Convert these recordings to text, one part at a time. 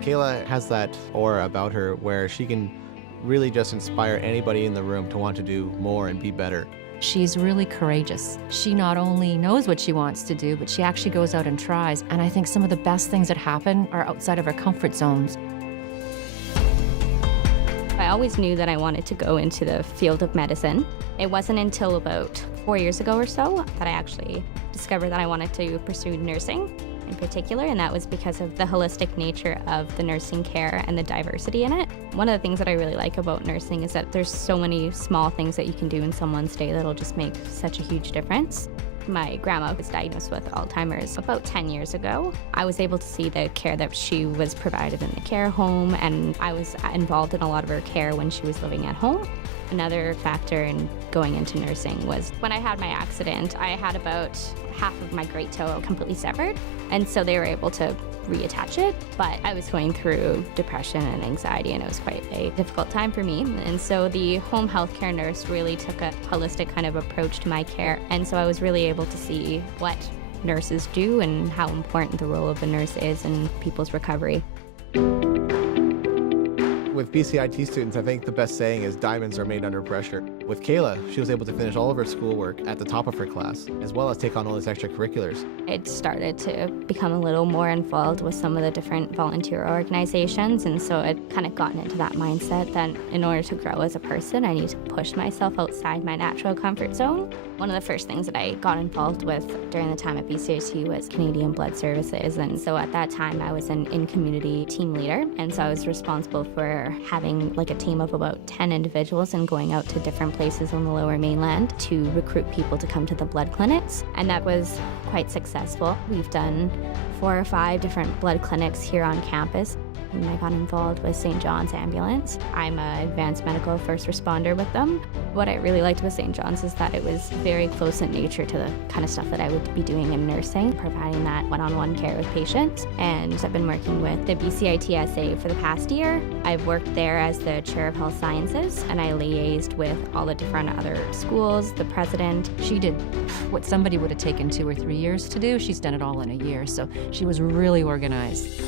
Kayla has that aura about her where she can really just inspire anybody in the room to want to do more and be better. She's really courageous. She not only knows what she wants to do, but she actually goes out and tries. And I think some of the best things that happen are outside of her comfort zones. I always knew that I wanted to go into the field of medicine. It wasn't until about 4 years ago or so that I actually discovered that I wanted to pursue nursing in particular, and that was because of the holistic nature of the nursing care and the diversity in it. One of the things that I really like about nursing is that there's so many small things that you can do in someone's day that'll just make such a huge difference. My grandma was diagnosed with Alzheimer's about 10 years ago. I was able to see the care that she was provided in the care home, and I was involved in a lot of her care when she was living at home. Another factor in going into nursing was when I had my accident, I had about half of my great toe completely severed, and so they were able to reattach it, but I was going through depression and anxiety, and it was quite a difficult time for me. And so the home healthcare nurse really took a holistic kind of approach to my care, and so I was really able to see what nurses do and how important the role of a nurse is in people's recovery. With BCIT students, I think the best saying is diamonds are made under pressure. With Kayla, she was able to finish all of her schoolwork at the top of her class, as well as take on all these extracurriculars. It started to become a little more involved with some of the different volunteer organizations, and so it kind of gotten into that mindset that in order to grow as a person, I need to push myself outside my natural comfort zone. One of the first things that I got involved with during the time at BCIT was Canadian Blood Services, and so at that time I was an in-community team leader, and so I was responsible for having like a team of about 10 individuals and going out to different places on the Lower Mainland to recruit people to come to the blood clinics, and that was quite successful. We've done 4 or 5 different blood clinics here on campus. And I got involved with St. John's Ambulance. I'm an advanced medical first responder with them. What I really liked with St. John's is that it was very close in nature to the kind of stuff that I would be doing in nursing, providing that one-on-one care with patients. And I've been working with the BCIT SA for the past year. I've worked there as the chair of health sciences, and I liaised with all the different other schools, the president. She did what somebody would have taken 2 or 3 years to do. She's done it all in a year, so she was really organized.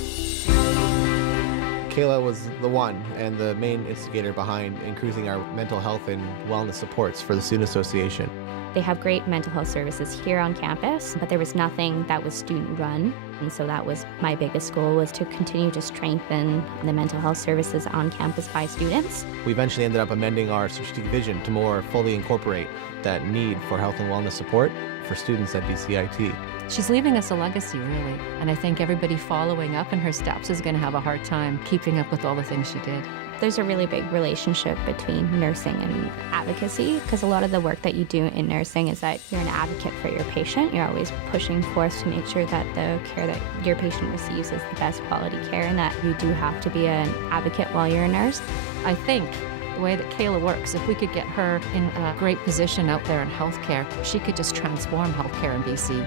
Kayla was the one and the main instigator behind increasing our mental health and wellness supports for the Student Association. They have great mental health services here on campus, but there was nothing that was student-run. And so that was my biggest goal, was to continue to strengthen the mental health services on campus by students. We eventually ended up amending our strategic vision to more fully incorporate that need for health and wellness support for students at BCIT. She's leaving us a legacy, really, and I think everybody following up in her steps is going to have a hard time keeping up with all the things she did. There's a really big relationship between nursing and advocacy, because a lot of the work that you do in nursing is that you're an advocate for your patient. You're always pushing forth to make sure that the care that your patient receives is the best quality care, and that you do have to be an advocate while you're a nurse. I think the way that Kayla works, if we could get her in a great position out there in healthcare, she could just transform healthcare in BC.